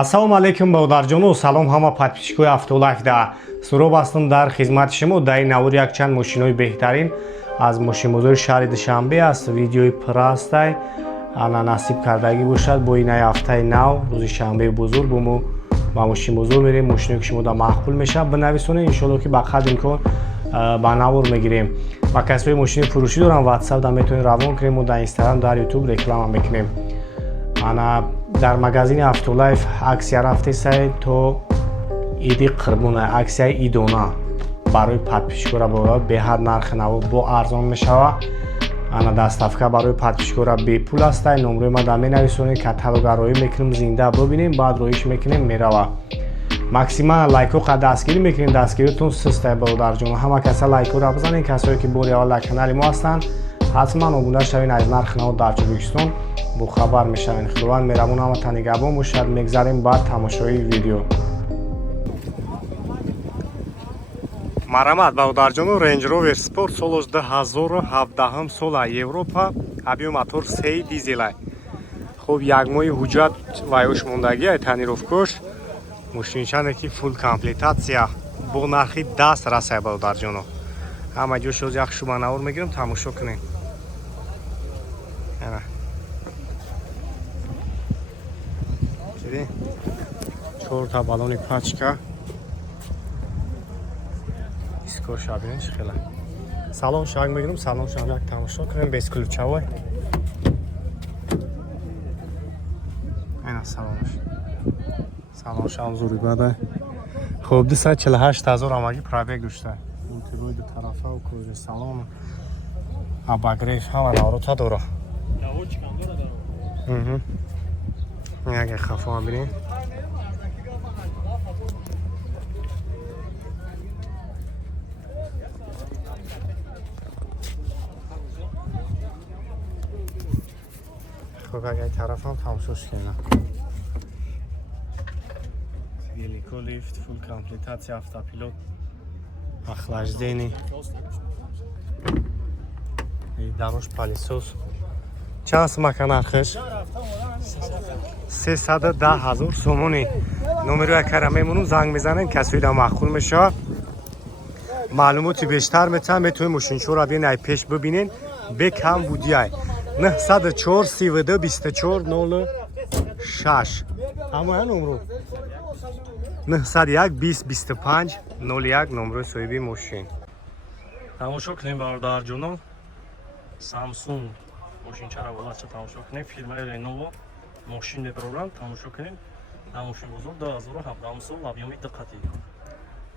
ассалому алайкум баодарҷону салом ҳама подписчикои Автолайф да суроб ҳастам дар хизмати шумо. дар ин навори якчанд мошинои беҳтарин аз мошинбозори шаҳри Душанбе аст. видеои пурастай ана насиб кардагӣ бошад бо инаи ҳафтаи нав рӯзи шанбеи бузург бо ба мошинбозор мерем. мошиное ки шумода маъқул мешавад бинависонед, иншоалло ки ба қадри имкон ба навор мегирем. ва касои мошини фурӯшӣ дорам ватсап да метавонед равон кунем, мо дар инстаграм дар ютуб реклама мекунем. ана дар магазини Автолайф аксия рафтесай то иди қурбона, аксияи идона барои подписчикора беҳад нархи наво бо арзон мешава. ана даставка барои подписчикора бепул астай. номрои ма да менависонед, каталога роӣ мекунем, зинда бубинем, баъд роиш мекунем, мерава. максиман лайкҳо қа дастгирӣ мекунем, дастгириатон сустай бародарҷон. ҳама каса лайкҳоро бизанед. касое ки бори аввал дар канали мо ҳастанд ҳатман обуна шавед аз нархи наво дар Тоҷикистон бохабар мешавед. худованд меҳрабон ҳаматан нигоҳбон бошад. мегзарем ба тамошои видео. марамат бародарҷону Range Rover Sport солош 2017 сола Европа ҳабиё мотор 3 дизелай. хуб як моҳи ҳуҷҷат ва ёш мондагия танировкош мошинчане ки фул комплектация бо нархи даст расай бародарҷоно. ҳама ҷош ҳоз як шуба навор мегирам, тамошо кунем. чорта балони пачка искоша бинед чӣ хела. салон шак мегирам, салон шам як тамошо кунем без ключавой. ана салонш. салон шам зури бада. хуб 248,000 амаги пробег дошта. интибои ду тарафа ва кӯри салон. Абагреф ҳама наворота дора. Яке хафо бинед. хуб агай тарафам тамошош кена. велико лифт, фул комплектация, автопилот, охлаждение, дарош палисос. чанд сумака нархиш? 310,000 сомони. номеро якара мемонум, занг мезанем, касои да маъқул мешавад. маълумоти бештар метавонед мошинчора биен ай пеш бибинен. бекам будиай 904 32 24 06. ҳамоя номро 901 20 25 01 номрои соҳиби мошин. тамошо кунем бародарҷоно. Samsung мошинчара волача тамошо кунем. фирмаи Lenovo мошин мебарорам. тамошо кунем. дар мошинбозор 2017 сол объёми диққатӣ.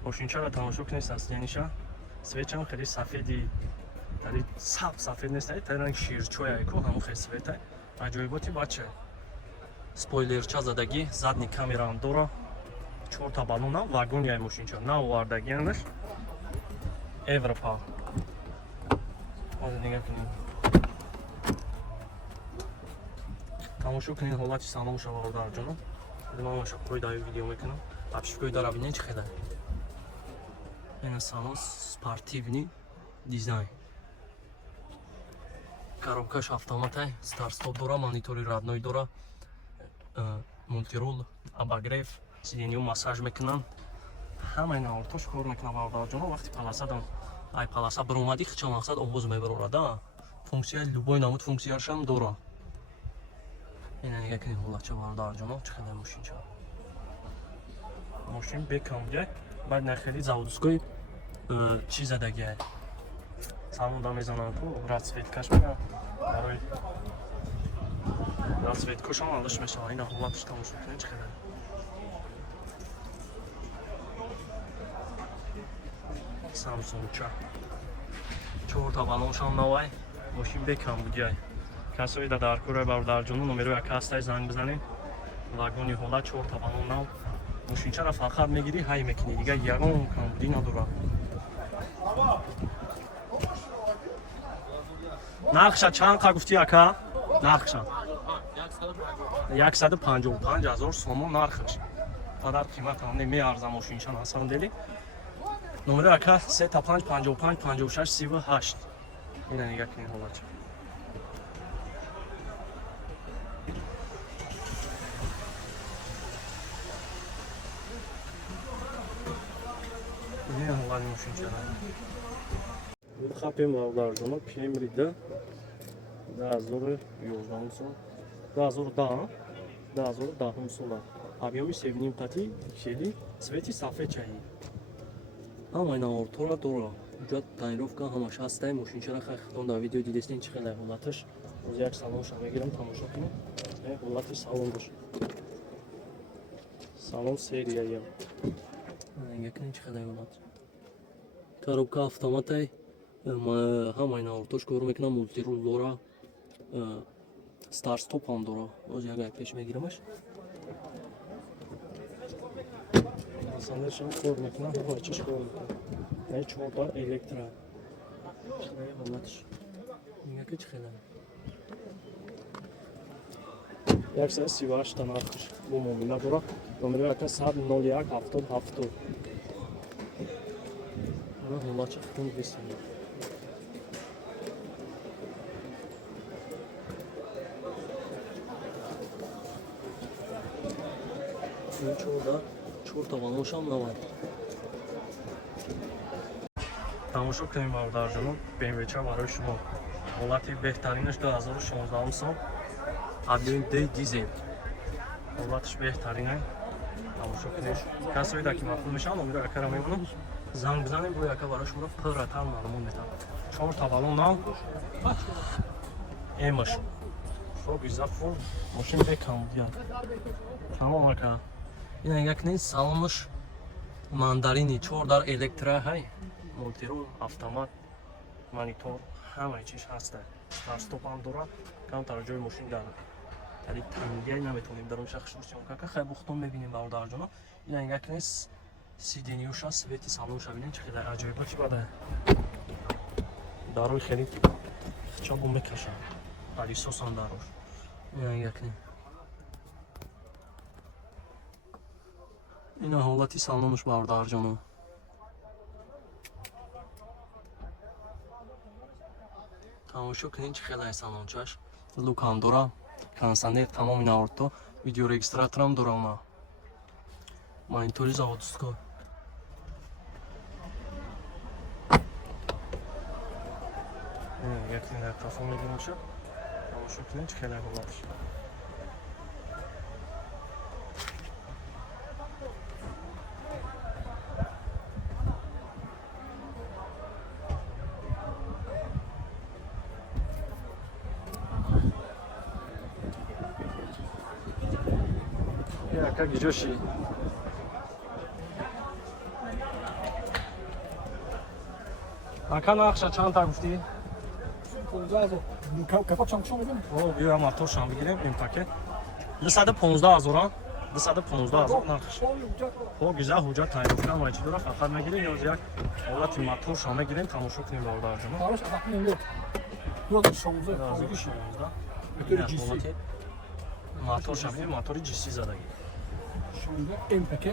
мошинчара тамошо кунем. состояниша свечам хеле сафеди тари сафед нест, тари ширчоя ко ҳамо хеле светай. аҷоиботи бача. спойлерча задагӣ, задни камера ҳам дора. 4 та балона, вагони ай мошинча на овардагӣ андаш. Европа. ҳозир нигоҳ кунем. тамошо кунем ҳолати салонша бародарҷоно. ман шакои дар видео мекунам. подписчикои дара бинед чӣ хела. ина салон спортивни дизайн. коробкаш автоматай, старт-стоп дора, монитори радной дора, мультирул, абагреф, сиденьё массаж мекунанд. ҳамаи навортош кор мекунад бародарҷоно. вақти паласадам ай паласа баромадӣ хича мақсад овоз мебарорада. функсияи любой намуд функсияшам дора. ина нигоҳ кунед ҳолатча бародарҷоно чӣ хела мошинча. мошин бекам будяй. баъд нахели заводскои чӣ задагиай. салонда мезананд ку расцветкаш мегӯям. барои расцветкашам алаш мешавад. ина ҳолаташ тамошо кунед чӣ хела. Samsung ча 4 та балоншам навай. мошин бекам будяй. касои да дар кӯрай бародарҷоно номеро як ҳастай занг бизанед. вагони ҳолат 4 та балон нав. мошинчара фақат мегирӣ ҳай мекунӣ, дига ягон камбудӣ надорад. нархша чанд қа гуфтӣ ака? нархша 155,000 сомон нархш. қадар қимат ҳам меарза мошинча насанд дели. номеро ака 35 55 56 38. ина нигоҳ кунед ҳолатча. Onların düşünceleri. Xapim Avdarcı'nın Pemri'de Dazor'u yoldan son. Dazor'u dahım sola. Объемы sevdiğim pati şeyli sveti safet çayı. Ama ina ortora doğru. Ucat tayrovka hamaş hastay muşinçara xaxton da video didestin çıxılar ulatış. Uzyak salon şama girim tamaşa kını. Ulatış salondur. Salon seriyaya. Yakın çıxılar ulatış. Коробка автоматай ҳамайна ортош кор мекунам мултирул дора стар стоп ҳам дора оз ягай пеш мегирамаш сандершам кор мекунам ҳамайчиш кор мекунам ай чорта электра чиқаи ҳолатиш яке чиқаи 138 нархш бу муомила дора номери ака 101 70 Ҳолачи хун бисем. Чорта ваношам навад. Тамошо кунем Авдарҷоно, BMW-ча барои шумо. Ҳолати беҳтаринаш 2016 сол. Объёми D дизел. Ҳолатиш беҳтарин ай. Тамошо кунем. Касои даки маъқул мешаванд, номери акара мемонам. Занг бизанем бо яка барои шумо пурратар маълумот метавам. 4 та балон нав. Эмаш. Фоги зафон. Машин бекам диан. Тамом ака. Ина як не салонуш мандарини 4 дар электра ҳай. Мултирул, автомат, монитор, ҳамаи чиз ҳаста. Стар стоп ҳам дорад. Камтар ҷои машин дорад. Тари тангиай наметавонем дар он шахш шушем. Кака хай бухтон мебинем ба Авдарҷоно. Ина як не сиденьюша свети салонша бинем чӣ қадар аҷоиба чӣ бадай. Дарои хеле чобу мекашад. Парисосан дарош. Ина якне. Ина ҳолати салонуш ба Авдарҷоно. Тамошо кунед чӣ хелай салончаш. Лукам дора. Кондитсионер тамоми наворто. Видеорегистраторам дора уна. Монитори заводской. Як не микрофон мегирмаша. Тамошо кунед чӣ хелай ҳолатиш. Яка гиҷоши. Ака нақша чанд та гуфтӣ? 15000. Кафа чанчон бигем. Бия моторшам бигирем ин пакет. 215000 215000 нархш. Хо гиза ҳуҷҷат тайёркунам ва чӣ дора фақат мегирем ё як ҳолати моторшам мегирем тамошо кунем ба Авдарҷоно. Барош адақин лек. Ёд шомза. Разиги 16. Мотори GC. Моторшам ин мотори GC задаги. Шомза МПК.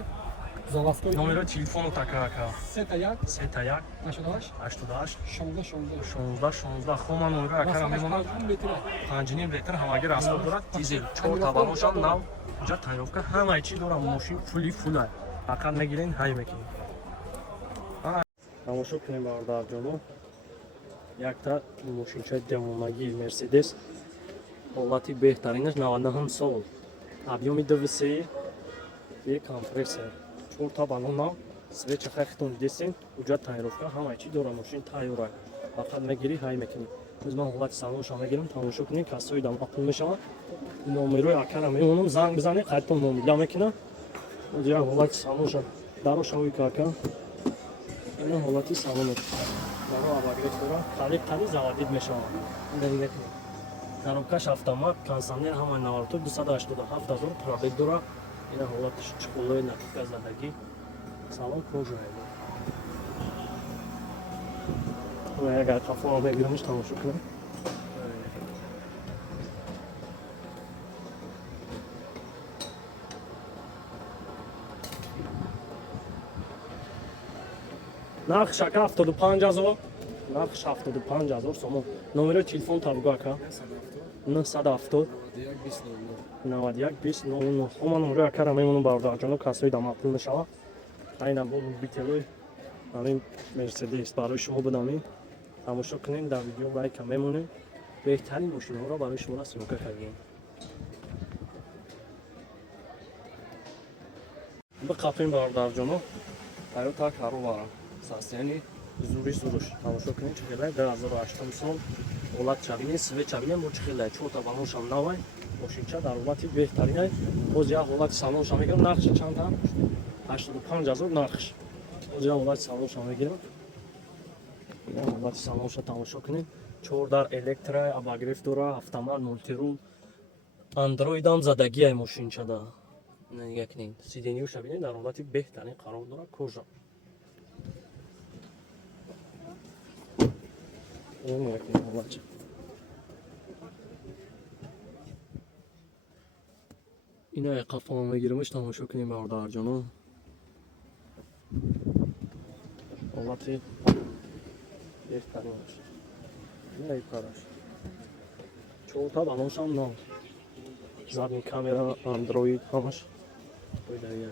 Заводской. Номери телефону такака. 31 31 88 88 16 Хома номери акара мемонад. 5 литр ҳамагир асбоб дорад. Дизел 4 та балоншам нав. Ҷа тайёровка ҳамаи чӣ дора мошин фулай. Фақат мегирен ҳай мекунем. Тамошо кунем ба Авдарҷоно. Якта мошинчаи ҷавонагии Мерседес. Ҳолати беҳтаринаш 99 сол. Объёми DVC е компрессор. 4 та балон нав. Свеча хахтон десен. Уҷа тайёровка ҳамаи чӣ дора мошин тайёра. Фақат мегирӣ ҳай мекунем. Biz ben ҳолати салонша мегирам тамошо кунем касои дам ақл мешавад. Номерои акара мемонам занг бизане қайтон номида мекунам. Ҷа ҳолати салонша дарошави кака. Ина ҳолати салонот. Даро авагрек дора. Талиб заводид мешавад. Ин коробкаш автомат, кондитсионер ҳамаи наварто 287000 пробег дора. Ина ҳолатиш чуқулои накифка задаги. Салон кожаи. Агар қафоам мегирамш тамошо кунем. Нархш ака 75000. Нархш 75000 сомон. Номери телефон табгу ака. 970 91 20 Хома номери акара мемонам ба Авдарҷоно касои дам ақл мешавад. Айна бо бителои همین مرسدس برای شما بدم تماشا کنین در ویدیو لایک هم بمونین بهترین ماشین ها را برای شما رسیدگی کردیم به قاپین باردار جانو تویوتا کاروارا ساستیانی زوری زوروش تماشا کنین چخیله 2008 سال حالت چبینه سوی چبینه مو چخیله چوتا بالونش هم نوای ماشینچه در حالتی بهترینه باز یک حالت سالونش هم میگیرم نقش چند هم 85,000 نقش باز یک حالت سالونش هم میگیرم این حالت سالونش تماشا کنین 4 در الکتره اباگریف داره автомат مولتیرول اندروید هم زدگی های ماشینچه ده نگاه کنین سیدنیو شبینه در حالتی بهترین قرار داره کجا نگاه کنین حالت اینا یک قفا هم میگیرمش تماشا کنیم باردار جانو حالتی بهترین باشه این کارش چوتا بالانش هم نام زدنی کامera اندروید همش بایدهیه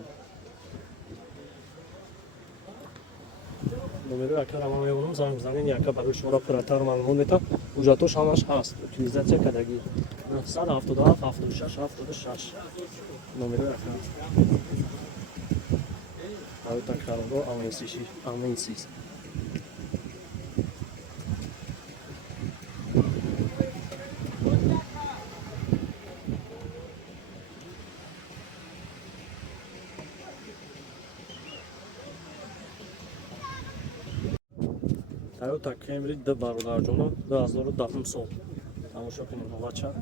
نمره اکر همه میبونم زنگ بزنین یکا برای شما را پراتر معلومات میتم اوجاتوش همش هست اوتیلیزاسیا کدگی 977 76 76 نمره اکر تویوتا کاروارا آمینسیس تویوتا کمری ده برادر جونو 2010 سال تماشا کنین حالت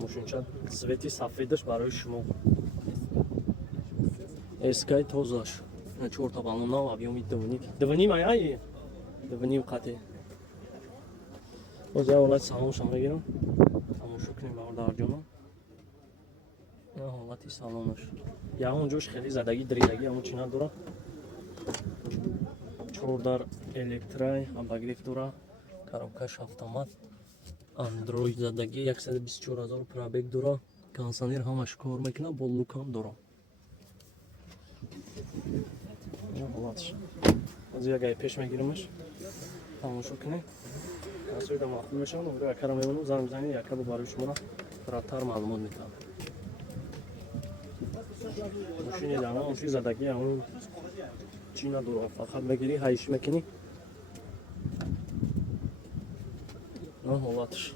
ماشینچه سویتی سفیدش برای شما اسکای توزاش 4 تا بالون نو объем이 2,5 маяи 2,5 قطعه باز حالت سالونش هم بگیرم تماشا کنیم برادر جونو این حالتی سالونش یا اونجاش خیلی زدگی دریدگی همون چی نداره 4 در الکترای اباگریف داره коробкаш автомат اندروید زدگی 124,000 пробег داره кондиционер همش کار میکنه با لوک هم داره حالتش از یک ای پیش میگیرمش تماشا کنید تصویر مخفی میشم نمره یکر میمونم زنگ بزنید یکر رو برای شما فراتر معلومات میتونم ماشین یه دانه ماشین زدگی همون چی نداره فقط بگیری هایش میکنی نه حالتش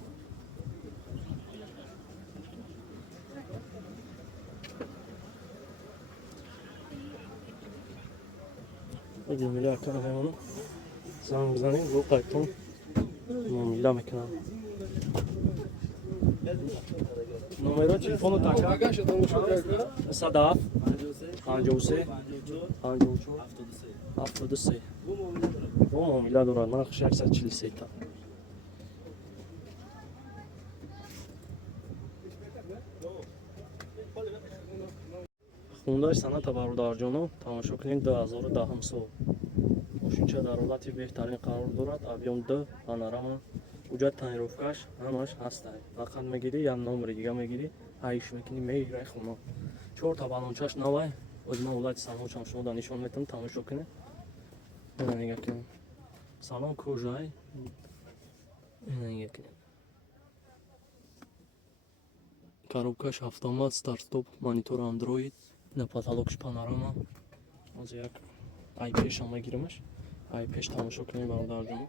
دیمیلی اکر میمونم زنگ بزنید رو قیتون معامله میکنم نمره تلفن رو تکر 107 53 54 73 با معامله دارد نقش 143 تا خوندهش صنعت برادر جانو تماشا کنید 2010 سال ماشینچه در حالتی بهترین قرار دارد объем 2 پانوراما حجت تنیروفکش همش هست فقط میگیری یا نمره دیگه میگیری هایش میکنی میگیری خونه 4 تا بالونچش نوای از من حالت سالونش هم شما دا نشان میتونم تماشا کنید اینا نگاه کنید سالون کجای اینا نگاه کنید коробкаш автомат старт стоп монитор андроид на потолокш панорама аз як ай пеш ам мегирамаш ай пеш тамошо кунем бародар ҷон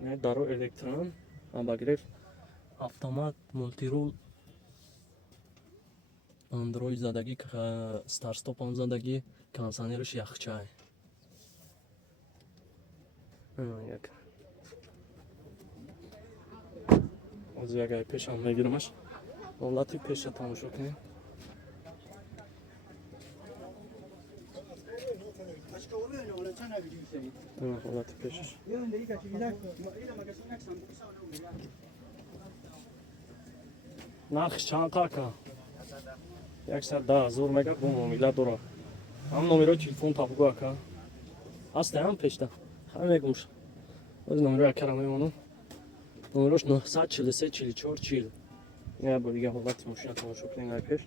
не даро электрон абагреф автомат мултирул андроид задагӣ старт стоп ам задагӣ кондиционераш яхчай як аз як ай пеш ам мегирамаш حالتی پیش تماشا کنیم حالتی پیشش نرخش چند قاکا 110,000 مگه با معامله داره هم نمره تلفن تابگو اکا هسته هم پیشته همه میگمش از نمره اکرم میمونم نمرهش 943 44 40 یا با دیگه حالت ماشین تماشا کنیم ای پیش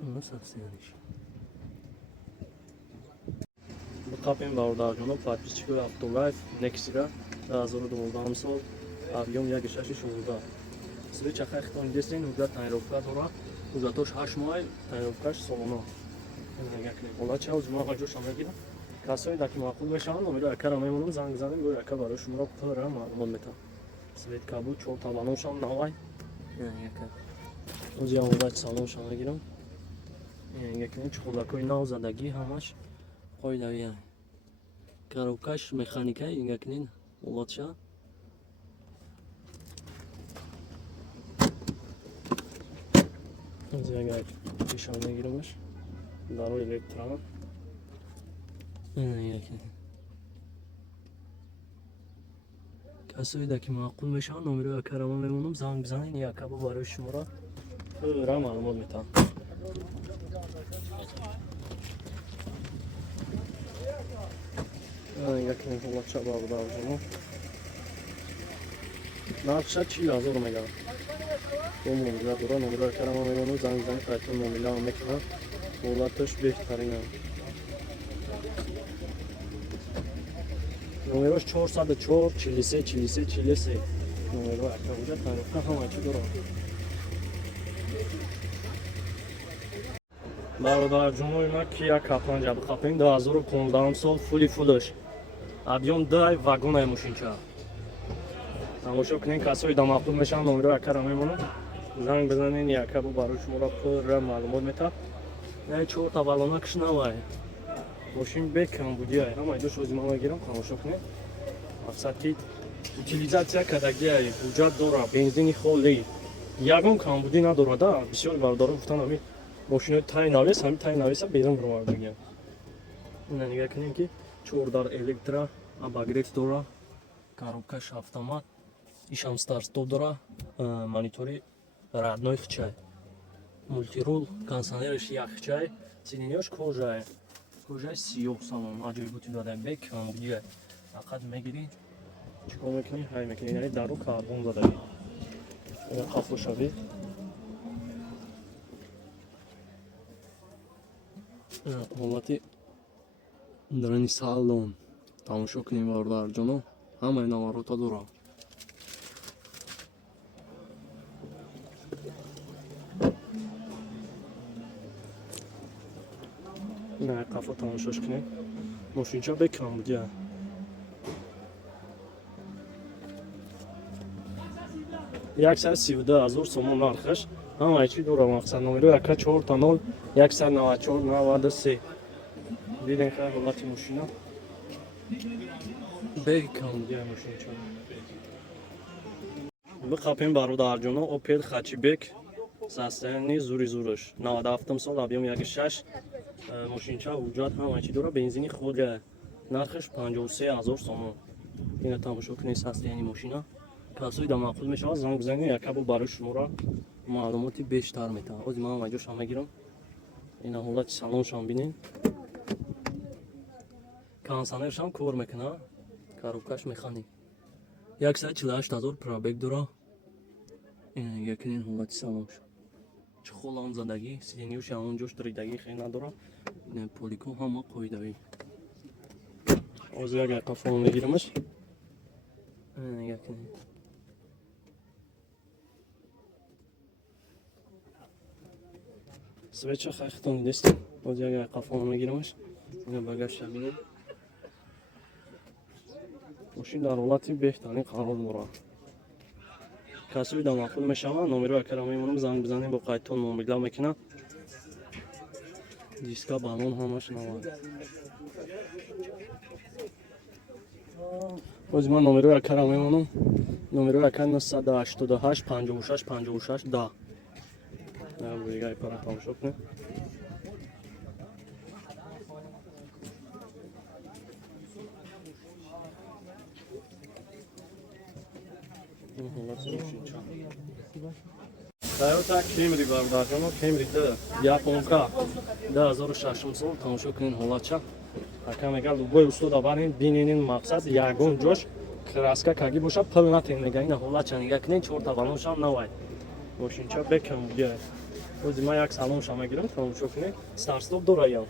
اون سفسیانش Қапем бародарҷоноб подписчикои Автолайф Nextra 2012 сол объем 1.616. Свеча хахтон десин уда тайровка дора. Узатош 8 моҳ тайровкаш солона. Ҳола чао ҷума ҳаҷо шама гира. Касои даки маъқул мешаванд номеро яка мемонам занг бизанем бо яка барои шуморо пурра маълумот метавам. Свет кабуд 4 таваношам навай. Яка. Ози аввалач салон шама гирам. Яка чухолакои нав задагӣ ҳамаш қоидави. Коробкаш механикаи ингакнин улотша. Ози агар ишон мегирамаш. Дарои электрон. Касои даки маъқул мешаванд номеро яка рама мемонам занг бизанед яка бо барои шуморо пурра маълумот метавам. Якин ҳолатша бародарҷоно. Нархша 40,000 мегавад. Бо муомила дора номеро яка рама мемонам занг бизанед қайтон муомила мекунам. ҳолаташ беҳтарин аст. Номерош 404 43 43 43. Номеро яка буда тайровка ҳамаи чӣ дорад. Бародарҷоно ина Kia K50 бихапем 2015 сол фули фулаш. Объем 2 вагонаи мошинча. Тамошо кунед касои да маъқул мешаванд номеро яка рама мемонам. Занг бизанед яка бо барои шуморо пурра маълумот метавам. 4 та балонакаш навай. Мошин бе камбудия. Ҳамаи душ ози ман мегирам тамошо кунед. Мақсад ки утилизатсия кардагиаи ҳуҷҷат дора, бензини холӣ. Ягон камбудӣ надорада. Бисёр бародарон гуфтанд ҳамин мошинои тай навес, ҳамин тай навеса берун бировардагиам. Ина нигоҳ кунем ки 4 дар электра, обогрев дора, коробкаш автомат, ишам старт-стоп дора, монитори родной хчай. Мультирул, кондиционераш яхчай, сиденияш кожаи. Кожаи сиёҳ салон, аҷоиботи дада бек камбудия. Фақат мегирӣ, чикор мекунӣ, ҳай мекунӣ, яъне дару карбон задаги. Ина хафошавӣ. ҳолати дарани салон. Тамошо кунем бародарҷоно, ҳамаи наварота дорам. ина қафо тамошош кунем. Мошинча бе камбудия. Яксад 32,000 сомон нархаш. Ҳамаи чӣ дора мақсад номеро 140 194 93. Диден хай ҳолати мошина. Бе камбудия мошинча. Бихапем бародарҷоно Opel Hatchback состоянии зури-зураш. 97 сол объем 1.6. Мошинча ҳуҷҷат ҳамаи чӣ дора, бензини худия. Нархаш 53,000 сомон. Ина тамошо кунед состоянии мошина. Касои да маъқул мешавад занг бизанед яка бо барои шуморо маълумоти бештар метавам. Ози ман ҳамаҷошам мегирам. Ина ҳолати салоншам бинед. Кондиционершам кор мекунад. Коробкаш механик. 148,000 пробег дора. Ина нигоҳ кунед ҳолати салонш. Чухолам задагӣ, сиденияш ҳамонҷош диридагӣ хеле надора. Ина полико ҳама қоидавӣ. Ози агар қафоам мегирамаш. Ина нигоҳ кунед. Свеча хахтон дестем. Ози агар қафоам мегирамаш. Ина багажша бинед. Мошин дар ҳолати беҳтарин қарор дорад. Касои да маъқул мешаванд номеро яка рама мемонам занг бизанед бо қайтон муомила мекунам. Диска балон ҳамаш навад. Ози ман номеро яка рама мемонам. Номеро яка 988 56 56 10. Боигаи пара тамошо кунед. Toyota Camry бародарҷоно, Camry 2 японка 2006 сол тамошо кунед ҳолатча. Ака мега лугои устода барин бининин мақсад ягон ҷош краска каги боша пил натен мега ина ҳолатча нигоҳ кунед 4 та балоншам навай. Мошинча бекам бия. O'zi man як салон шама гирам тамошо кунед. Старт-стоп дора ям.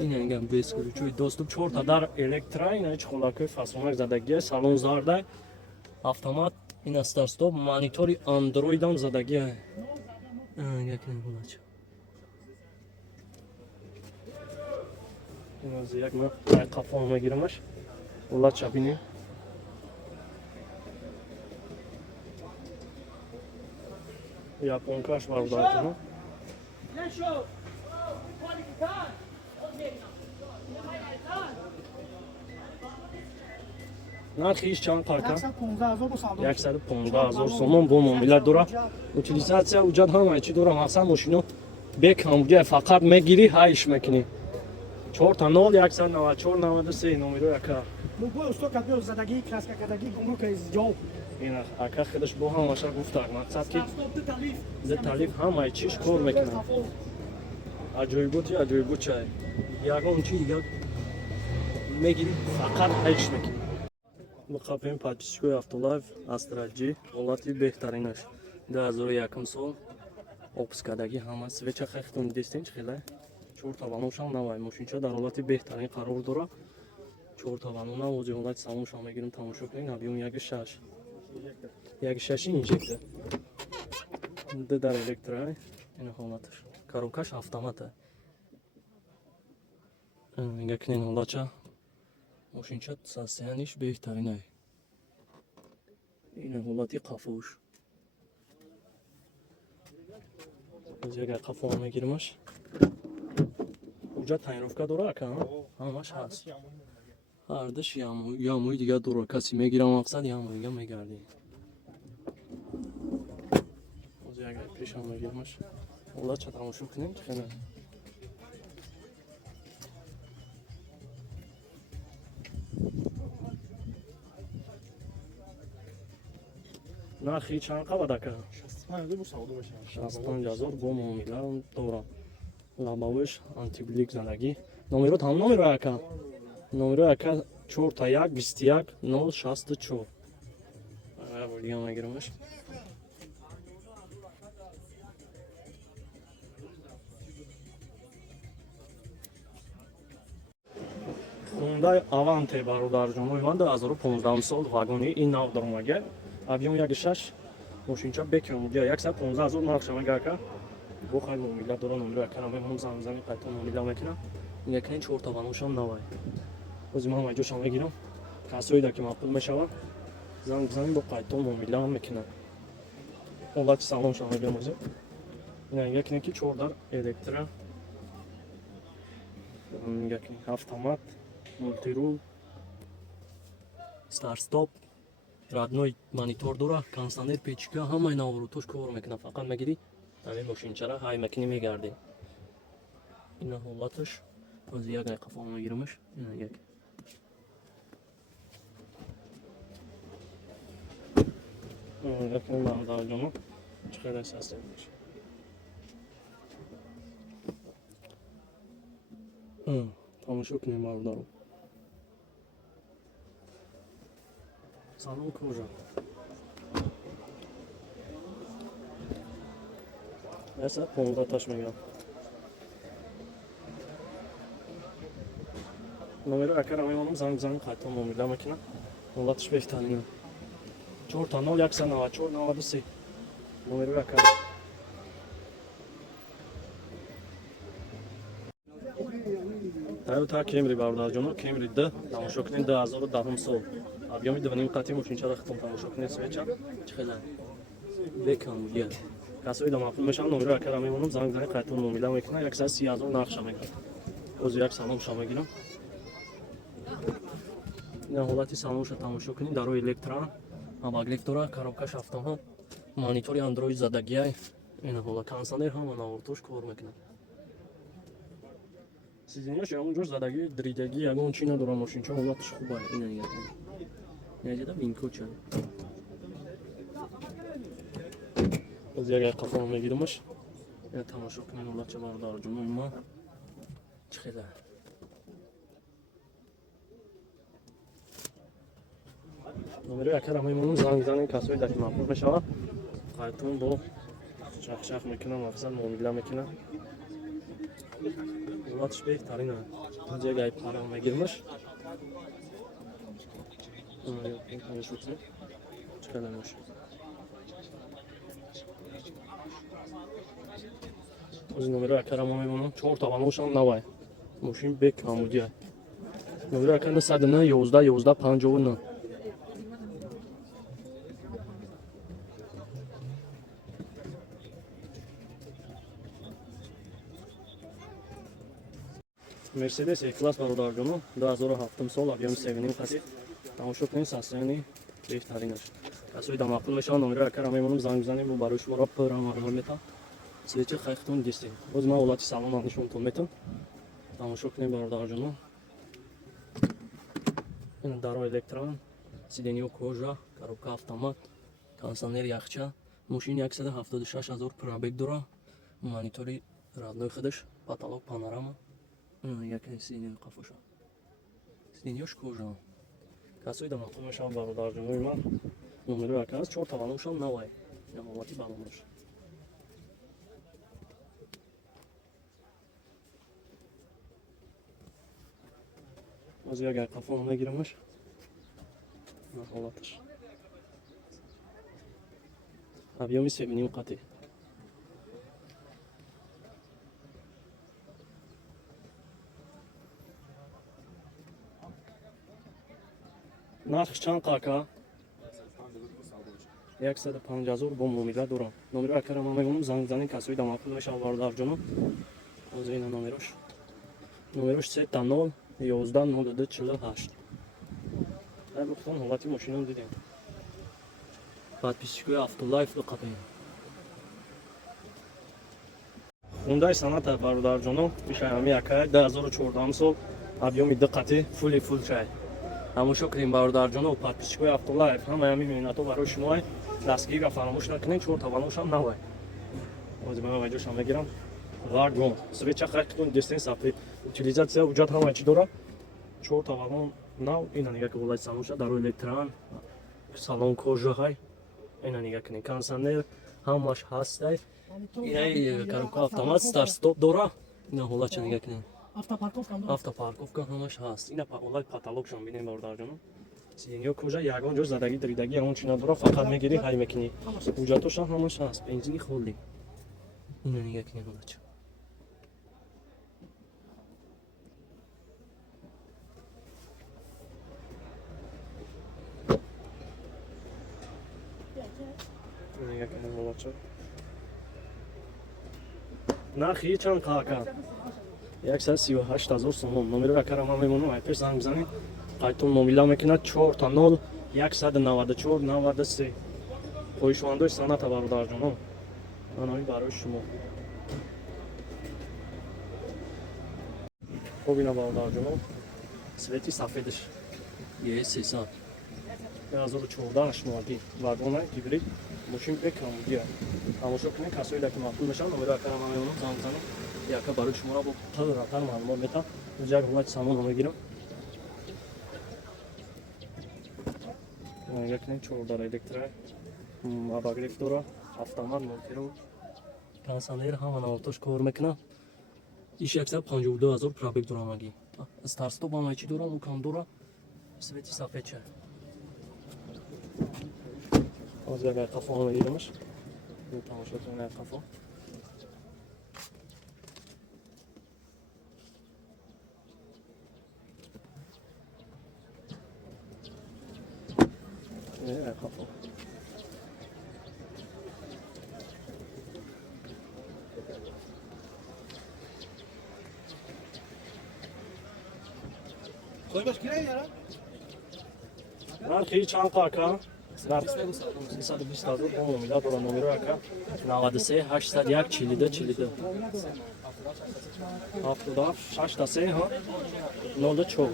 Ин ингам бескручуй доступ 4 та дар электро, ина ч холакой фасонак задагия, салон зарда, автомат, ина старт-стоп, монитори Android ам задагия. Як ин булач. Ин o'zi як man qafomga giramish. Улач чабини. Японкаш вардаатно. Нархиш чанд парка? 115,000 бо салон. 115,000 сомон бо муомила дора. Утилизация уҷат ҳамаи чи дора. Мақсад мошино бекамгия фақат мегири ҳайш мекунӣ. 4 194 93 номеро яка. Ну бо усто кадмё задаги краска кадаги гумрук из ҷо. Ин ака худаш бо ҳамаша гуфтак. Мақсад ки Талиф. деталив ҳамаи чиш кор мекунад. Аҷоибот чай. Ягон чи дигар мегири фақат ҳайш мекунӣ. Муқаббим подписчикои Автолайф Астраҷи ҳолати беҳтаринаш 2001 сол опускадаги ҳама свеча хехтон дистин хеле 4 таваношам навай мошинча дар ҳолати беҳтарин қарор дора 4 таванона ози ҳолати салоншам мегирем тамошо кунем объем 1.6 1.6 инжектор дар электро ин ҳолаташ коробкаш автомата мега кунем ҳолача мошинча состояниш беҳтаринай ин ҳолати қафош ягар қафо мегиримаш уҷа тайинровка дора ака ҳамаш ҳаст ҳардаш ямои дигар дора каси мегирам мақсад ямоига мегарди оз ягар пешам мегиримаш ҳолача тамошо кунем хеле нархи чанд қабад ака 65,000 бо муомила дорам лабавиш антиблик задаги номерот ҳам номеро ака номеро ака 41 21 064 дига мегирамаш Hyundai Avante бародарҷонои ман 2015 сол вагони ин нав даромага объем 1.6 мошинча бекамгия 115,000 нарх шамага ака бо хай муомила дора номеро ака намемон зангзани қайто муомила мекунам якни 4 таваношам навай ози ман майҷошам мегирам касоида ки мақбул мешава зангзани бо қайто муомила мекунам ҳолати салоншам мегирам ози якне ки 4 дар электро якни автомат мултирул старт-стоп родной монитор дора кондиционер печка ҳамаи наворотош кор мекунад фақат мегири ҳамин мошинчара ҳай мекунӣ мегарди ина ҳолаташ ози як қафо мегирамаш ина як якни мағдаҷоно чиқадар састем бошад тамошо кунем мағдаро салон кожа эса 15 мегам номеро акара мемонам зангзани қайто муомила мекунам ҳолаташ беҳтарина 4 та 0 194 93 номеро акара Toyota Camry бародарҷоно Camry D тамошо кунед 2010 сол объеми 2.5 қати мошинчара хитон тамошо кунед свеча чиқадар бекамгия касоида мақбул мешавад номеро акара мемонам зангзани қайто муомила мекунам 130,000 нархша мекунам ози як салонша мегирам ина ҳолати салонша тамошо кунед дарои электрон абаглиф дора коробкаш автомат монитори Android задагия ина ҳола кондиционер ҳама наворотош кор мекунад сиденияш ягон задаги дридаги ягон чи надора мошинча ҳолаташ хуба ина яҷада винкоча оз як қафо мегиримаш я тамошо кунем ҳолатча бародарҷонои ман чӣ хела номеро якара мемонам зангзани касои даки мақбул мешавад қайтон бо шах мекунам, мафсал муомила мекунам. Улатиш беҳтарин аст. Инҷа як ай пара мегирмаш. Чикадар мош. Оз номера акара мо мемонам 4 та ваношам навай. Мошин бек амудия. Номера акара 109 11 11 59. Mercedes E-Class бародарҷоно 2007 сол объёми 7 қасид тамошо кунед состоянии беҳтаринаш. Касои дамақбул мешаванд номера акара мемонам занг бизанем бо барои шуморо пурра маълумот метам. Свечи хайхтон дистем. Боз ман ҳолати салон нишонтон метам. Тамошо кунед бародарҷоно. Ин даро электрон, сиденьё кожа, коробка автомат, кондиционер яхча, мошин 176 000 пробег дора, монитори родной худаш, потолок панорама. Як сиденьё қафоша. Сиденьёш кожа. Касои дамақбул мешаванд бародарҷонои ман. Номери акас 4 та ваношам навай. Ҳолати балонаш. Аз як ай қафо мегирамаш. На ҳолаташ. Объёми 7 қати. Нарх чанд қака? 150 000 бо муомила дорам. Номери акара ман мегӯям занг занед касои дамақбул мешаванд бародарҷоно. Ҳозир ина номерош. Номерош 30 11 02 48. Дар гуфтан ҳолати мошинам дидем. Подписчикои Автолайф диққатем. Hyundai Sonata бародарҷоно бишаями якай 2014 сол объёми диққати фули фул шай. Тамошо кунем бародарҷоно подписчикои Автолайф ҳамаи миннато барои шумо дастгирӣ фаромӯш накунед 4 та ваношам навай. Ҳозир ман вайҷошам мегирам. Вагон свеча хайхтон дистен сафед утилизатсия уҷат ҳамаи чӣ дора. 4 та вагон нав ина нига ки волаи салонша дарои электран салон кожа ҳай ина нига кунед кондиционер ҳамаш ҳастай. Ина коробка автомат старт стоп дора. Ина ҳолат чӣ нига кунед. Автопарковка ҳамаш ҳаст. Ина ҳолати потолокшон бинем бародарҷоно. Сиденьё кожа ягон ҷо задагӣ диридагӣ ягон чӣ надора, фақат мегирӣ ҳай мекунӣ. Уҷатошам ҳамаш ҳаст. Бензини холӣ. Ина нига кунед ҳолат чӣ. Нархи чанд қака? 138 000 сомон. Номери акара ман мемонам айпеш занг бизанед. Қайтон муомила мекунад 4 та 0 194 93. Хоҳишмандои Соната бародарҷоно. Анои барои шумо. Хобина бародарҷоно. Свети сафедаш. Е300. 2014 модел. Вагона гибрид. Мошин бек амудия. Тамошо кунед касои даки мақбул мешаванд номери акара ман мемонам занг бизанед. Яка барои шуморо бо пурратар маълумот метам. Инҷа як ҳолати салон мегирам. Як не 4 дара электра. Обогрев дора. Автомат монтиров. Кондиционер ҳама навотош кор мекунад. Иш 152 000 пробег дора маги. Старт стоп ҳамаи чӣ дора, лукам дора. Свети сафед чай. Ҳозир як ай қафо мегирамаш. Тамошо кунед як қафо. Қафо. Нархи чанд қака? 320 000 бо муомила дора. Номери ака 93 801 42 42. 76 та 3 ҳа 04.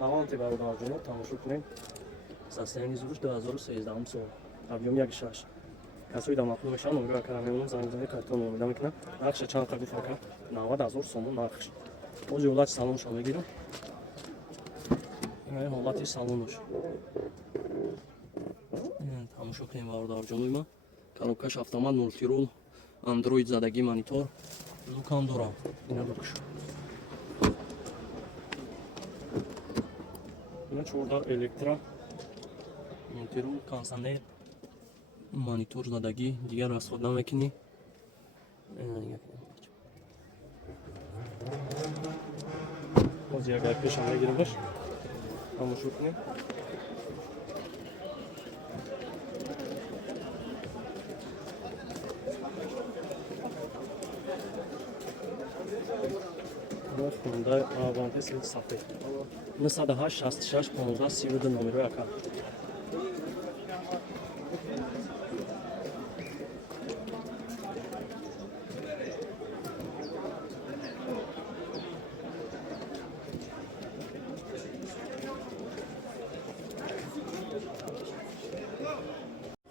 Аванти бародарҷоно тамошо кунед. Состояние зурш 2013 сол. Объём 1.6. Касои дамақбул мешаванд номери акара мемонам занг бизанед картон муомила мекунад. Нархша чанд қа гуфт ака? 90 000 сомон нархш. Ози ҳолати салоншо мегирам. Ин ҳолати салонош. Тамошо кунем бародарҷонои ман. Коробкаш автомат, мультирол, Android задагӣ монитор. Зукам дорам. Ина дукаш. Ина 14 электро. Мультирол, кондиционер, монитор задагӣ, дигар расход намекунӣ. Боз як пешам мегирамаш. Тамошо кунем. Hyundai Avante Silk Safed 98 66 15 32 номерои аккаунт.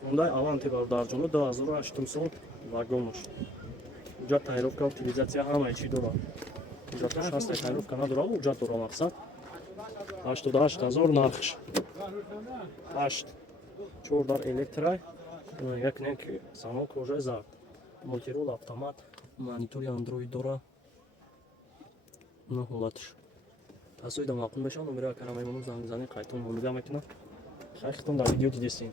Hyundai Avante бародарҷоно 2008 сол вагонаш. Уҷат таҳирровка, утилизатсия ҳамаи чӣ дорад. Уҷаташ ҳаст, таҳирровка надорад, уҷат дора мақсад. 88,000 нархш. 8 14 электрай, як нек салон кожаи зард. Мультирол автомат, монитори Android дора. Ина ҳолатш. Тасоида маъқул мешавад, номерои аккаунтам мемонам, занг мезанем, қайтон ҳамида мекунам. Хайхтон дар видео дидестин.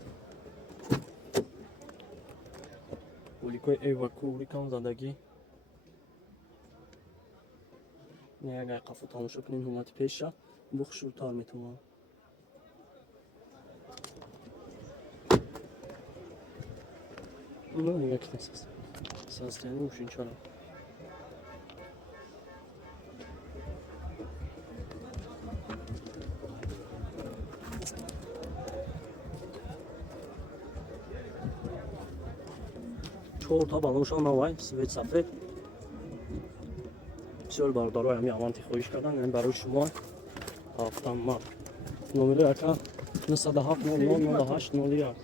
Уликои Эваку уликам задагӣ. Ягай қафо тамошо кунем ҳолати пеша. Бо хушуртар метавонам. Ина як хисас. Состояние мошинчара. Чорта балоншон навай, свет сафед. Бисёр бародарои ҳами Аванти хоҳиш кардан, ин барои шумо автомат. Номерои аккаунт 97 00 08 01.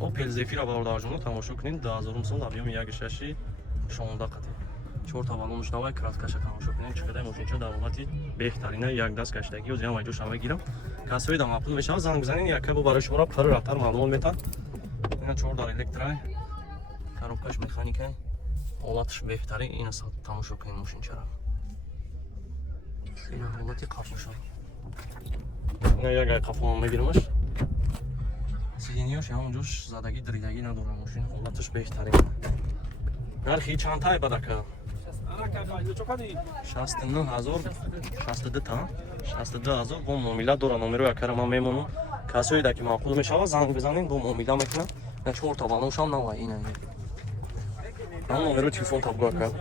Opel Zafira бародарҷоно тамошо кунед, 2000 сол объеми 1.6 16 қати. 4 та балонш навай краскаша тамошо кунед, чӣ қадар мошинча дар ҳолати беҳтарина, як даст гаштагӣ, оз ҳамаи ҷош мегирам. Касои дар маъқул мешавад, занг бизанед, якка бо барои шумо раптар маълумот метад. Ина 14 электрай, коробкаш механикай, ҳолатш беҳтарин, ина тамошо кунед мошинчара. Ина ҳолати қафоша. Ина ягай қафо мегирамаш. Сиденияш ҳамонҷош задагӣ диридагӣ надорад, мошин ҳолатш беҳтарин. Нархи чандтай бадака? 69000 бо муомила дора. Номерои аккаунтам ман мемонам. Касоида ки маъқул мешавад, занг бизанед, бо муомила мекунам. На 4 та балоншам навай ина. Ҳам номерои телефон табгӯ аккаунт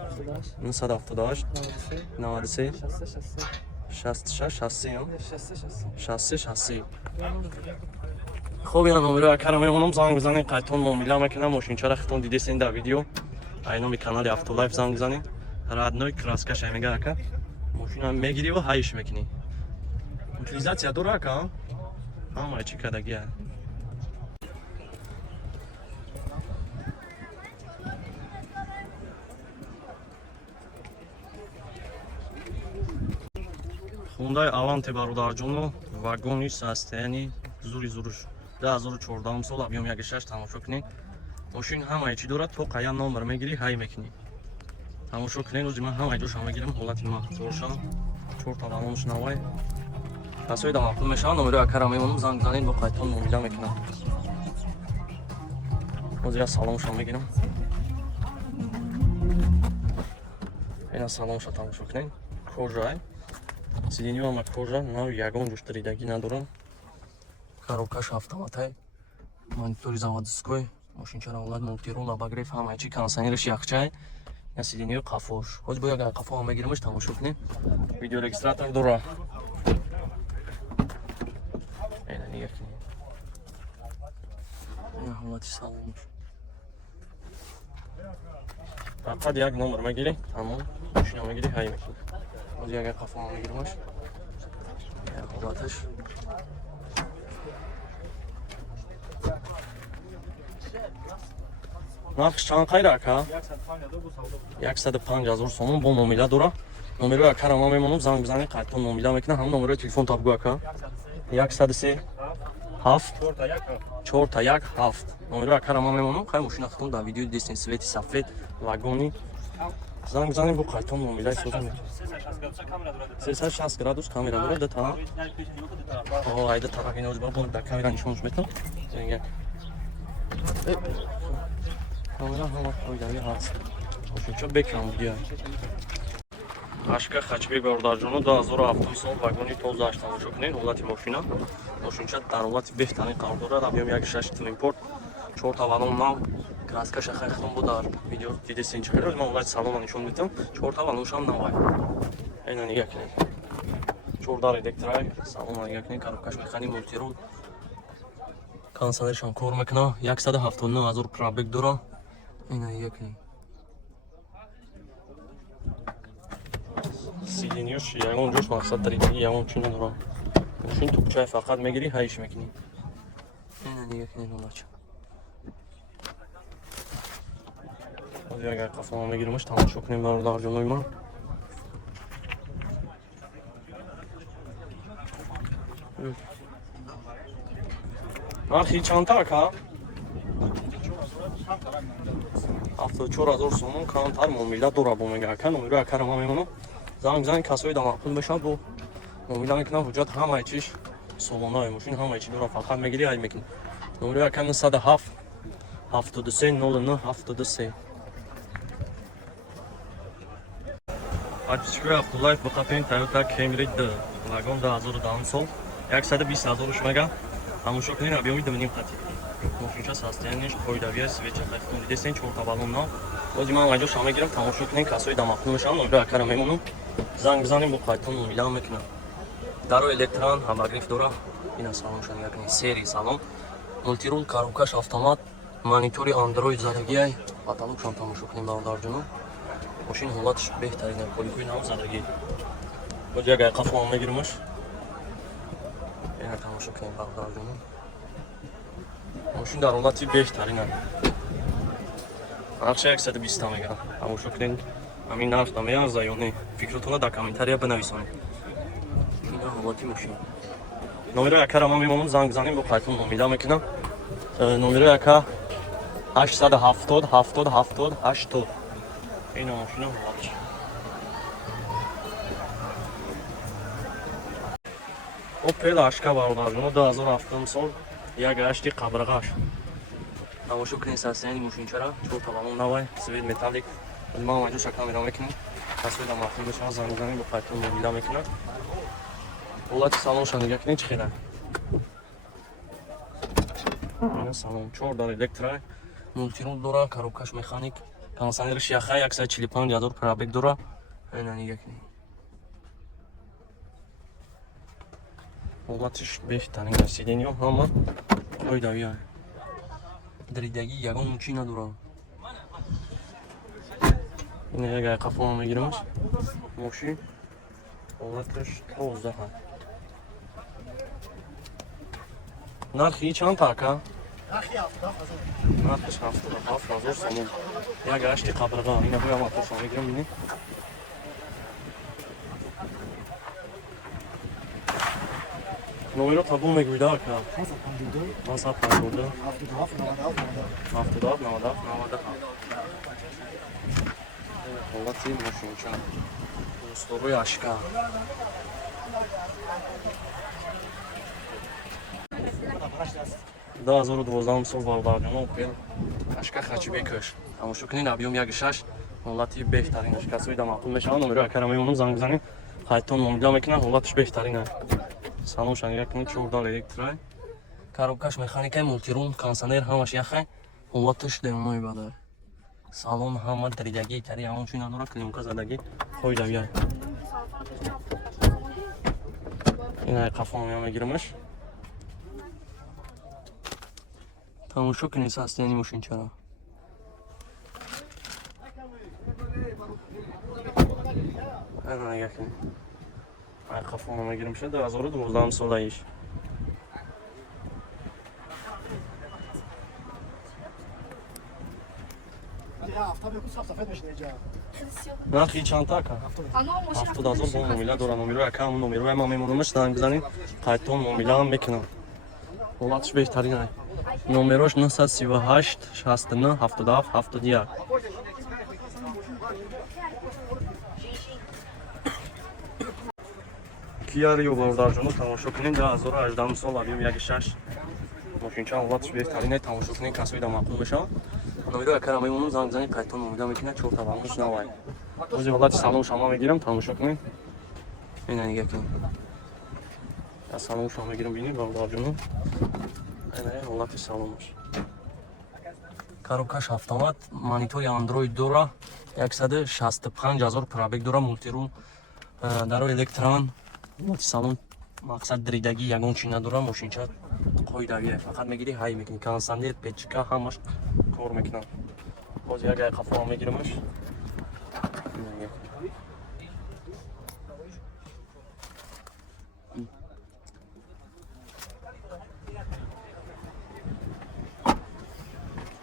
978 93 66 60. Хуб, ина номерои аккаунтам мемонам, занг бизанед, қайтон муомила мекунам. Мошинчара хитон дидестин дар видео. Ай номи канали Автолайф занг бизанед. Родной краскаш мега ака. Мошина мегири ва ҳайш мекунӣ. Утилизатсия дора ака? Ҳамаи чӣ кадагия. Hyundai Avante бародарҷоно, вагони состоянии зури-зуруш. 2014 сол, объем 1.6 тамошо кунед. Мошин ҳамаи чӣ дорад, то қаян номер мегирӣ, ҳай мекунӣ. Тамошо кунед, ози ман ҳамаи ҷош мегирам, ҳолати махзоршам. 4 та балонш навай. Касоида маъқул мешавад, номерои аккаунтам мемонам, занг бизанед, бо қайтон муомила мекунам. Ози аз салоншам мегирам. Ина салонша тамошо кунед. Кожаи. Сиденияам кожа, нав ягон ҷош диридагӣ надорам. Коробкаш автоматай. Монитори заводской. Мошинчара ҳолат мультирол, обогрев, ҳамаи чӣ, кондиционераш якчай. Я сиденияи қафош. Ҳоҷ бо ягай қафо мегирамаш, тамошо кунед. Видеорегистратор дора. Эна нигоҳ кунед. Ина ҳолати салонш. Фақат як номер мегирӣ, тамом. Мошина мегирӣ, ҳай мекунӣ. Ҳоҷ ягай қафо мегирамаш. Ина ҳолаташ. нархш чанд қайра ака? 150,000 сомон бо номера дора. Номерои акаро ма мемонам, занг бизанем қайтон номера мекунам. Ҳамон номерои телефон табгӯ ака. 137 4 та 1 7. Номерои акаро ма мемонам. Хай мошина хатон дар видеои дистен свети сафед вагони. Занг бизанем бо қайтон номераи соза мекунам. 360 градус камера дора, да тараф. Айда тараф ин озба бо дар камера нишонш метам. Камера ҳама қоидави ҳаст. Ошо бекам будия. Ашка Хачбек бародарҷоно 2007 сол вагони тозааш тамошо кунед. Ҳолати мошина мошинча дар ҳолати беҳтарин қарор дорад. Объем 1.6 тн импорт 4 та валон нав краска шахай хатон бо дар видео дидесин чакарад. Ман ҳолати салона нишон медиҳам. 4 та валонш ҳам навай. Айна нигаҳ кунед. 14 электрай салона нигаҳ кунед. Коробкаш механи мултирул. Кондитсионершам кор мекунад. 179,000 пробег дорад. Айна нигаҳ кунед. Сиденияш ягон ҷош мақсад даридаги ягон чӣ надорам. Мошин тӯбчаи фақат мегирӣ, ҳаиш мекунӣ. Ина нигаҳ кунед ҳолача. ҳозир агар қафома мегиримаш тамошо кунем бародарҷонои ман. нархи чандта ака? 74,000 сомон камтар муомила дора бо мега ака. Номерои акаро ма мемонам. Занг бизанед касои дамақбул мешавад бо муомила мекунам. ҳуҷҷат ҳамаи чиш солонаи мошин ҳамаи чи дора, фақат мегирӣ ҳай мекунӣ. Номерои ака 907 73 09 73. Подписчикои автолайф ба қапен Toyota Camry D вагон 2010 сол 120,000 мега. Тамошо кунед объеми 2.5 қати. Мошинча состояниеш қоидавия свеча хайфтон дидесен 4 та валон нав. Бози ман вайҷо шама мегирам, тамошо кунед касои дамақбул мешаванд. Номерои акаро мемонам. Занг бизанем бо қайтон номила мекунам. Дарои электран ҳамагриф дора. Ина салонша нигаҳ кунед. Серии салон. Мултирул коробкаш автомат. Монитори Android задагиай. Потолокшам тамошо кунем бародарҷоно. Мошин ҳолатиш беҳтарин аст. Поликои нав задагӣ. Бози агар қафома мегиримаш. Ина тамошо кунем бародарҷоно. Мошин дар ҳолати беҳтарин аст. Нархша 120 мегирам. Тамошо кунед. Ҳамин нарх намеарзад ё не? Фикротона дар комментария бинависонед. Ина ҳолати мошин. Номерои акаро ма мемонам, занг бизанем бо қайтон номида мекунам. Номерои ака 870 70 70 80. Ина мошина ҳолатиш. Opel Ashka бародарҷоно 2007 сол 1.8 қабрғаш. Тамошо кунед состоянии мошинчара 4 та валон навай свет металлик. Ман вайҷо шакал мерам мекунем. Касои дамақбул мешавад, занг бизанем бо қайтон номида мекунам. ҳолати салонша нигаҳ кунед чӣ хела. Ина салон 4 дар электрай мултирул дора, коробкаш механик. Кондитсионериш яхай 145,000 пробег дора. Ина нигаҳ кунед. ҳолатиш беҳтарин аст. Сидениё ҳама қоидави аст. даридаги ягон чӣ надорад. Ина ягар қафома мегиримаш. Мошин ҳолатиш тоза аст. нархи чанд ака? Нархиш 77,000 сомон. 1.8 қабрға. Ина боям апоша мегирам бинед. Номеро қабул мегӯйда ака. 752 77 90 90. ҳолати мошинча. Дӯстдорои Ашка. Да 2012 сол бародарҷоно Opel Ashka Хачбекаш. Тамошо кунед объем 1.6 ҳолати беҳтарин аст. Касои дамақбул мешаванд. Номерои акаро мемонам, занг бизанем қайтон номида мекунам. ҳолатиш беҳтарин аст. салонша нигаҳ кунед 4 дар электрай. Коробкаш механикаи мултирул, кондитсионер ҳамаш яхай. ҳолатиш демонои бадар. Салон ҳама даридагии тари ҳамон чӣ надорад, климка задагӣ қоидави аст. Ина қафома мегиримаш. Тамошо кунед состоянии мошинчаро. Ана нигаҳ кунед. Ай қафома мегиримаш 2012 солаиш. нархи чанд така? 70000 бо муомила дора. Номеро яка ҳамон номерои ман мемонамаш, занг бизанед қайтон муомилаам мекунам. ҳолатиш беҳтарин ай. Номерош 938 69 77 71. Kia Rio бовардаҷоно тамошо кунед 2018 сол авиём 1.6 мошинча ҳолатиш беҳтарин ай. тамошо кунед касои да мақбул мешавад. номеро якара мемонам, занг бизанед қайтон муомила мекунад. 4 та балонш навай. ози ҳолати салон шама мегирам, тамошо кунед. ина нига кунед. аз салон шама мегирам, бинед бовардаҷоно. ина ҳолати салонш. коробкаш автомат, монитори Android дора, 165000 пробег дора, мултирул, даро электрон. ҳолати салон мақсад диридагӣ ягон чи надора, мошинча қоидавия. Фақат мегири ҳай мекунӣ. кондитсионер, печка ҳамаш кор мекунад. боз як қафо мегирамаш.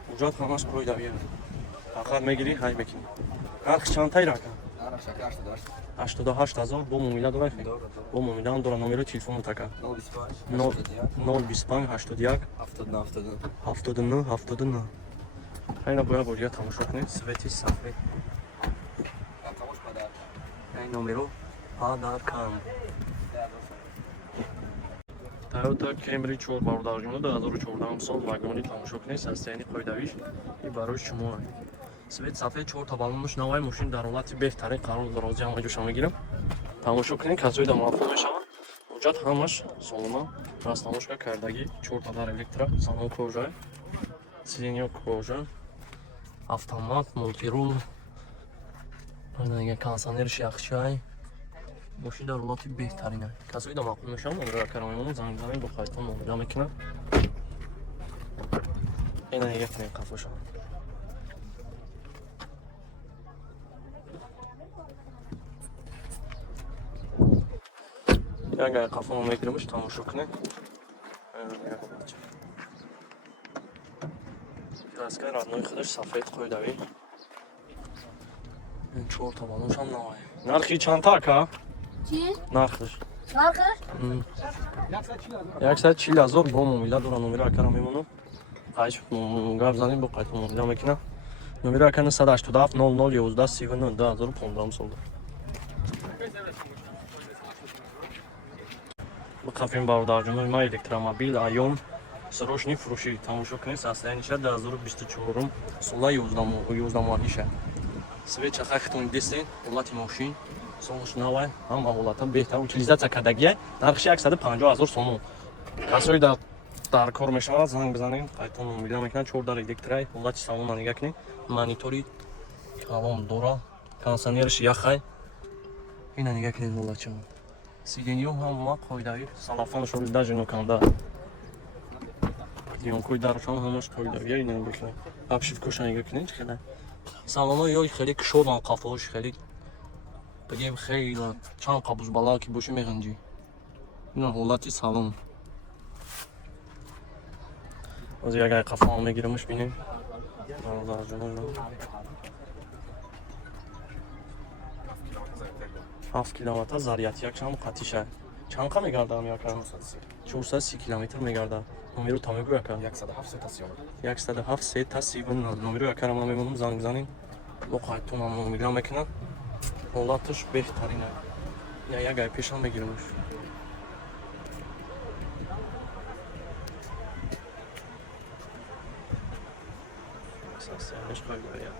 ҳуҷҷат ҳамаш қоидавия. фақат мегири ҳай мекунӣ. нархи чандтай рака? 88000 бо муомила дора. бо муомилаам дора. номерои телефон така 025 81 79 79. айна боя бозия тамошо кунед. свети сафед. ай номеро падакам. Toyota Camry 4 бовардаҷоно 2014 сол вагони тамошо кунед. состоянии қоидавиш и барои шумо. свет сафед 4 та балонш навай. мошин дар ҳолати беҳтарин қарор дорад. ҳама ҷоша мегирам. тамошо кунед касои да муваффақ мешавад. ҳуҷҷат ҳамаш солома. растаношка кардагӣ 4 та дар электро. салон кожа, сиденьё кожа, автомат, мултирул. ина кондитсионерш яхшай. мошин дар ҳолати беҳтарин ай. касои да мақбул мешавад. номеро якара мемонам, занг бизанед бо қайтон муомила мекунад. ина нига кунед қафоша. як қафо мегирамш, тамошо кунед. краска раднои худаш сафед қоидавӣ. 4 та балоншам навай. нархи чанд така? Чи? нархиш Нархаш? 140000 бо муомила дора. номеро якара мемонам. айч гап занем бо қайтон муомила мекунам. номеро яка 987 00 11 39 2015 сол. ба кафин бовардаҷонои ма электромобил айём срочни фурӯшӣ. тамошо кунед. состояниша 2024 сола 11 моҳиша. свет чахахтон дистен. ҳолати мошин солш навай. ҳама ҳолата беҳтар. утилизатсия кардагия. нархиш 150000 сомон. касои дар кор мешавад, занг бизанед қайтон муомила мекунад. 4 дар электрай. ҳолати салона нига кунед. монитори калон дора. кондитсионерш яхай. ина нига кунед ҳолатча. сиденьё ҳама қоидавӣ. салафонашон даже ноканда. дионкои даршон ҳамаш қоидавия. ина нига кунед. обшивкаша нига кунед. хеле салоно ёй хеле кушодан қафош хеле бигем хеле чанд қабуз балаа ки боши меғанҷӣ. ина ҳолати салон. ози як қафо мегирамаш бинем. 7 километр заряд якшам қатиша. чанд қа мегардам яка? 430 километр мегардад. номеро та мегӯ яка? 107 сета сивн. номеро якара ман мемонам, занг бизанем бо қайтон муомила мекунад. ҳолаташ беҳтарин ай. я як ай пешам мегирамаш. состояниш қоидавия.